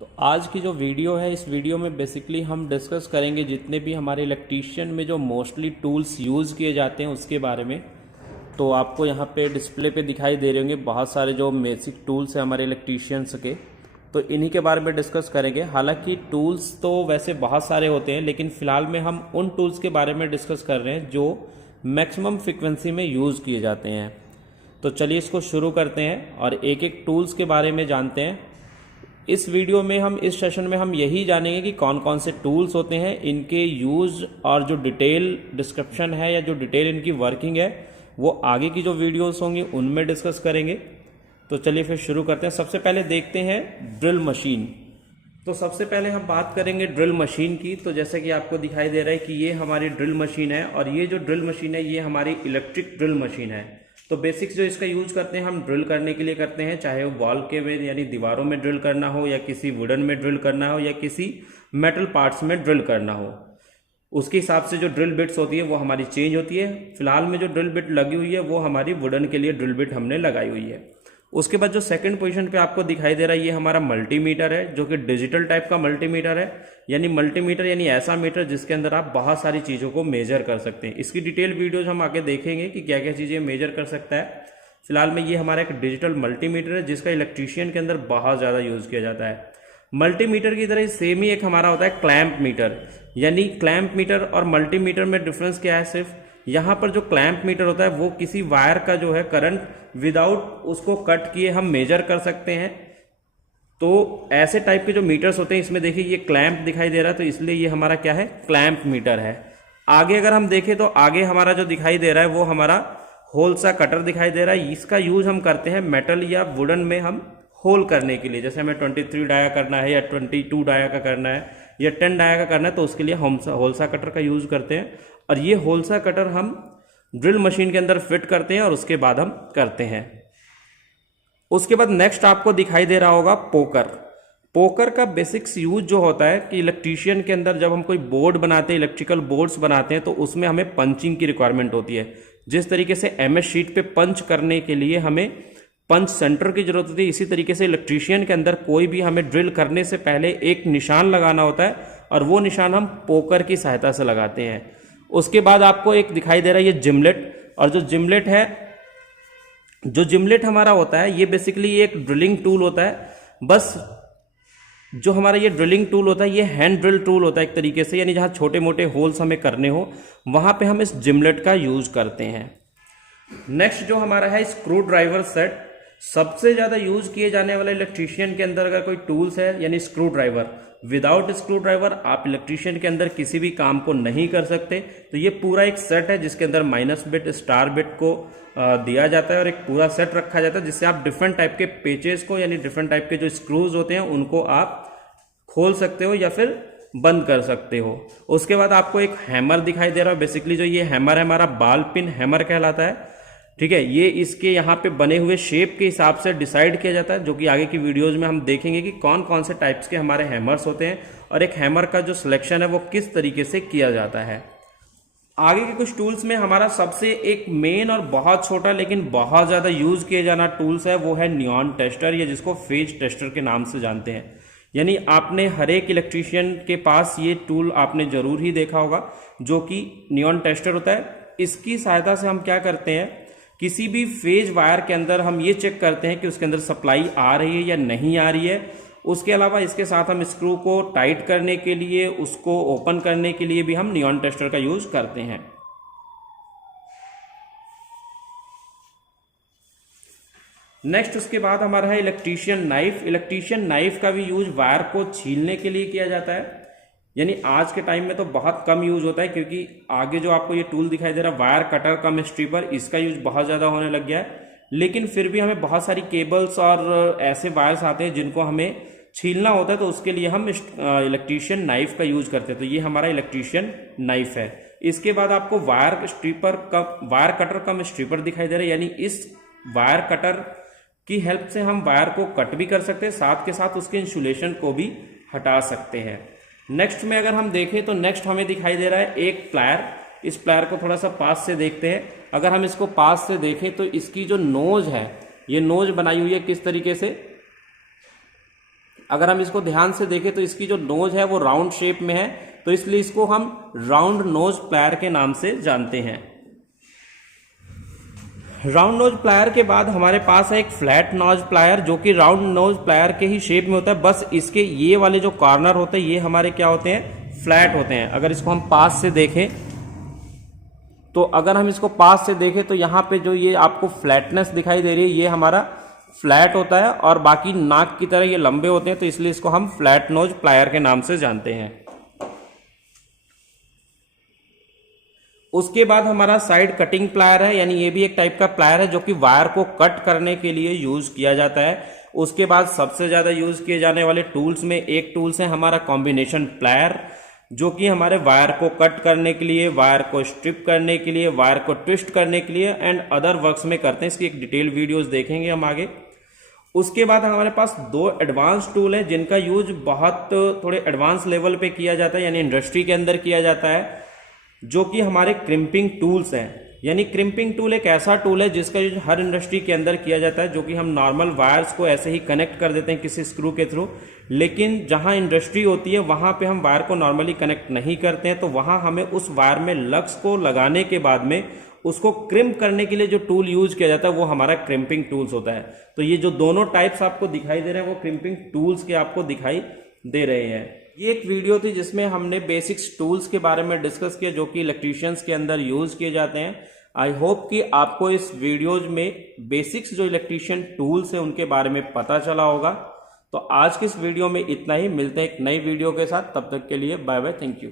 तो आज की जो वीडियो है, इस वीडियो में बेसिकली हम डिस्कस करेंगे जितने भी हमारे इलेक्ट्रीशियन में जो मोस्टली टूल्स यूज़ किए जाते हैं उसके बारे में। तो आपको यहाँ पे डिस्प्ले पे दिखाई दे रहे होंगे बहुत सारे जो बेसिक टूल्स हैं हमारे इलेक्ट्रीशियंस के, तो इन्हीं के बारे में डिस्कस करेंगे। हालांकि टूल्स तो वैसे बहुत सारे होते हैं, लेकिन फ़िलहाल में हम उन टूल्स के बारे में डिस्कस कर रहे हैं जो मैक्सिमम फ्रिक्वेंसी में यूज़ किए जाते हैं। तो चलिए इसको शुरू करते हैं और एक एक टूल्स के बारे में जानते हैं। इस वीडियो में हम इस सेशन में हम यही जानेंगे कि कौन कौन से टूल्स होते हैं, इनके यूज़ और जो डिटेल डिस्क्रिप्शन है या जो डिटेल इनकी वर्किंग है वो आगे की जो वीडियोस होंगी उनमें डिस्कस करेंगे। तो चलिए फिर शुरू करते हैं। सबसे पहले देखते हैं ड्रिल मशीन। तो सबसे पहले हम बात करेंगे ड्रिल मशीन की। तो जैसे कि आपको दिखाई दे रहा है कि ये हमारी ड्रिल मशीन है और ये जो ड्रिल मशीन है ये हमारी इलेक्ट्रिक ड्रिल मशीन है। तो बेसिक्स जो इसका यूज करते हैं हम ड्रिल करने के लिए करते हैं, चाहे वो वॉल के में यानी दीवारों में ड्रिल करना हो या किसी वुडन में ड्रिल करना हो या किसी मेटल पार्ट्स में ड्रिल करना हो। उसके हिसाब से जो ड्रिल बिट्स होती है वो हमारी चेंज होती है। फिलहाल में जो ड्रिल बिट लगी हुई है वो हमारी वुडन के लिए ड्रिल बिट हमने लगाई हुई है। उसके बाद जो सेकंड पोजीशन पे आपको दिखाई दे रहा है ये हमारा मल्टीमीटर है, जो कि डिजिटल टाइप का मल्टीमीटर है। यानी मल्टीमीटर यानी ऐसा मीटर जिसके अंदर आप बहुत सारी चीज़ों को मेजर कर सकते हैं। इसकी डिटेल वीडियोज हम आगे देखेंगे कि क्या क्या चीज़ें मेजर कर सकता है। फिलहाल में ये हमारा एक डिजिटल मल्टीमीटर है जिसका इलेक्ट्रीशियन के अंदर बहुत ज़्यादा यूज़ किया जाता है। मल्टीमीटर की तरह सेम ही एक हमारा होता है क्लैंप मीटर। यानी क्लैंप मीटर और मल्टीमीटर में डिफरेंस क्या है, सिर्फ यहाँ पर जो क्लैंप मीटर होता है वो किसी वायर का जो है करंट विदाउट उसको कट किए हम मेजर कर सकते हैं। तो ऐसे टाइप के जो मीटर्स होते हैं इसमें देखिए ये क्लैंप दिखाई दे रहा है, तो इसलिए ये हमारा क्या है, क्लैंप मीटर है। आगे अगर हम देखें तो आगे हमारा जो दिखाई दे रहा है वो हमारा होल सा कटर दिखाई दे रहा है। इसका यूज हम करते हैं मेटल या वुडन में हम होल करने के लिए। जैसे हमें 23 डाया करना है या 22 डाया का करना है या 10 डाया का करना है तो उसके लिए हम होलसा कटर का यूज करते हैं। और ये होलसा कटर हम ड्रिल मशीन के अंदर फिट करते हैं और उसके बाद हम करते हैं। उसके बाद नेक्स्ट आपको दिखाई दे रहा होगा पोकर। पोकर का बेसिक्स यूज जो होता है कि इलेक्ट्रीशियन के अंदर जब हम कोई बोर्ड बनाते हैं, इलेक्ट्रिकल बोर्ड्स बनाते हैं, तो उसमें हमें पंचिंग की रिक्वायरमेंट होती है। जिस तरीके से एमएस शीट पे पंच करने के लिए हमें पंच सेंटर की जरूरत होती है, इसी तरीके से इलेक्ट्रीशियन के अंदर कोई भी हमें ड्रिल करने से पहले एक निशान लगाना होता है और वो निशान हम पोकर की सहायता से लगाते हैं। उसके बाद आपको एक दिखाई दे रहा है ये जिमलेट। और जो जिमलेट है, जो जिमलेट हमारा होता है ये बेसिकली एक ड्रिलिंग टूल होता है। बस जो हमारा ये ड्रिलिंग टूल होता है ये हैंड ड्रिल टूल होता है एक तरीके से, यानी जहां छोटे मोटे होल्स हमें करने हो वहां पे हम इस जिमलेट का यूज करते हैं। नेक्स्ट जो हमारा है स्क्रू ड्राइवर सेट। सबसे ज्यादा यूज किए जाने वाला इलेक्ट्रीशियन के अंदर अगर कोई टूल्स है यानी screw driver. Without screw driver आप इलेक्ट्रीशियन के अंदर किसी भी काम को नहीं कर सकते। तो ये पूरा एक सेट है जिसके अंदर माइनस बिट, स्टार बिट को दिया जाता है और एक पूरा सेट रखा जाता है जिससे आप डिफरेंट टाइप के पेचेस को यानी डिफरेंट टाइप के जो स्क्रूज होते हैं उनको आप खोल सकते हो या फिर बंद कर सकते हो। उसके बाद आपको एक हैमर दिखाई दे रहा है। बेसिकली जो ये हैमर है हमारा बाल पिन हैमर कहलाता है। ठीक है, ये इसके यहाँ पे बने हुए शेप के हिसाब से डिसाइड किया जाता है, जो कि आगे की वीडियोज में हम देखेंगे कि कौन कौन से टाइप्स के हमारे हैमर्स होते हैं और एक हैमर का जो सिलेक्शन है वो किस तरीके से किया जाता है। आगे के कुछ टूल्स में हमारा सबसे एक मेन और बहुत छोटा लेकिन बहुत ज्यादा यूज किया जाना टूल्स है वो है नियॉन टेस्टर, या जिसको फेज टेस्टर के नाम से जानते हैं। यानी आपने हर एक इलेक्ट्रीशियन के पास ये टूल आपने जरूर ही देखा होगा, जो कि नियॉन टेस्टर होता है। इसकी सहायता से हम क्या करते हैं, किसी भी फेज वायर के अंदर हम ये चेक करते हैं कि उसके अंदर सप्लाई आ रही है या नहीं आ रही है। उसके अलावा इसके साथ हम स्क्रू को टाइट करने के लिए, उसको ओपन करने के लिए भी हम नियॉन टेस्टर का यूज करते हैं। नेक्स्ट उसके बाद हमारा है इलेक्ट्रीशियन नाइफ। इलेक्ट्रीशियन नाइफ का भी यूज वायर को छीलने के लिए किया जाता है। यानी आज के टाइम में तो बहुत कम यूज होता है, क्योंकि आगे जो आपको ये टूल दिखाई दे रहा है वायर कटर कम स्ट्रिपर, इसका यूज बहुत ज्यादा होने लग गया है। लेकिन फिर भी हमें बहुत सारी केबल्स और ऐसे वायर्स आते हैं जिनको हमें छीलना होता है, तो उसके लिए हम इलेक्ट्रीशियन नाइफ का यूज करते हैं। तो ये हमारा इलेक्ट्रीशियन नाइफ है। इसके बाद आपको वायर कटर कम स्ट्रिपर दिखाई दे रहा है। यानी इस वायर कटर की हेल्प से हम वायर को कट भी कर सकते हैं, साथ के साथ उसके इंसुलेशन को भी हटा सकते हैं। नेक्स्ट में अगर हम देखें तो नेक्स्ट हमें दिखाई दे रहा है एक प्लायर। इस प्लायर को थोड़ा सा पास से देखते हैं। अगर हम इसको पास से देखें तो इसकी जो नोज है, ये नोज बनाई हुई है किस तरीके से, अगर हम इसको ध्यान से देखें तो इसकी जो नोज है वो राउंड शेप में है, तो इसलिए इसको हम राउंड नोज प्लायर के नाम से जानते हैं। राउंड नोज प्लायर के बाद हमारे पास है एक फ्लैट नोज प्लायर, जो कि राउंड नोज प्लायर के ही शेप में होता है, बस इसके ये वाले जो कॉर्नर होते हैं ये हमारे क्या होते हैं, फ्लैट होते हैं। अगर इसको हम पास से देखें तो यहाँ पे जो ये आपको फ्लैटनेस दिखाई दे रही है ये हमारा फ्लैट होता है, और बाकी नाक की तरह ये लंबे होते हैं, तो इसलिए इसको हम फ्लैट नोज प्लायर के नाम से जानते हैं। उसके बाद हमारा साइड कटिंग प्लायर है, यानी ये भी एक टाइप का प्लायर है जो कि वायर को कट करने के लिए यूज किया जाता है। उसके बाद सबसे ज्यादा यूज किए जाने वाले टूल्स में एक टूल्स है हमारा कॉम्बिनेशन प्लायर, जो कि हमारे वायर को कट करने के लिए, वायर को स्ट्रिप करने के लिए, वायर को ट्विस्ट करने के लिए एंड अदर वर्क्स में करते हैं। इसकी एक डिटेल वीडियोस देखेंगे हम आगे। उसके बाद हमारे पास दो एडवांस टूल है जिनका यूज बहुत थोड़े एडवांस लेवल पे किया जाता है, यानी इंडस्ट्री के अंदर किया जाता है, जो कि हमारे क्रिम्पिंग टूल्स हैं। यानी क्रिम्पिंग टूल एक ऐसा टूल है जिसका यूज हर इंडस्ट्री के अंदर किया जाता है, जो कि हम नॉर्मल वायर्स को ऐसे ही कनेक्ट कर देते हैं किसी स्क्रू के थ्रू, लेकिन जहां इंडस्ट्री होती है वहां पे हम वायर को नॉर्मली कनेक्ट नहीं करते हैं, तो वहां हमें उस वायर में लग्स को लगाने के बाद में उसको क्रिम्प करने के लिए जो टूल यूज किया जाता है वो हमारा क्रिम्पिंग टूल्स होता है। तो ये जो दोनों टाइप्स आपको दिखाई दे रहे हैं वो क्रिम्पिंग टूल्स के आपको दिखाई दे रहे हैं। ये एक वीडियो थी जिसमें हमने बेसिक्स टूल्स के बारे में डिस्कस किया जो कि इलेक्ट्रीशियंस के अंदर यूज किए जाते हैं। आई होप कि आपको इस वीडियोज में बेसिक्स जो इलेक्ट्रीशियन टूल्स हैं उनके बारे में पता चला होगा। तो आज की इस वीडियो में इतना ही, मिलते हैं एक नई वीडियो के साथ, तब तक के लिए बाय बाय, थैंक यू।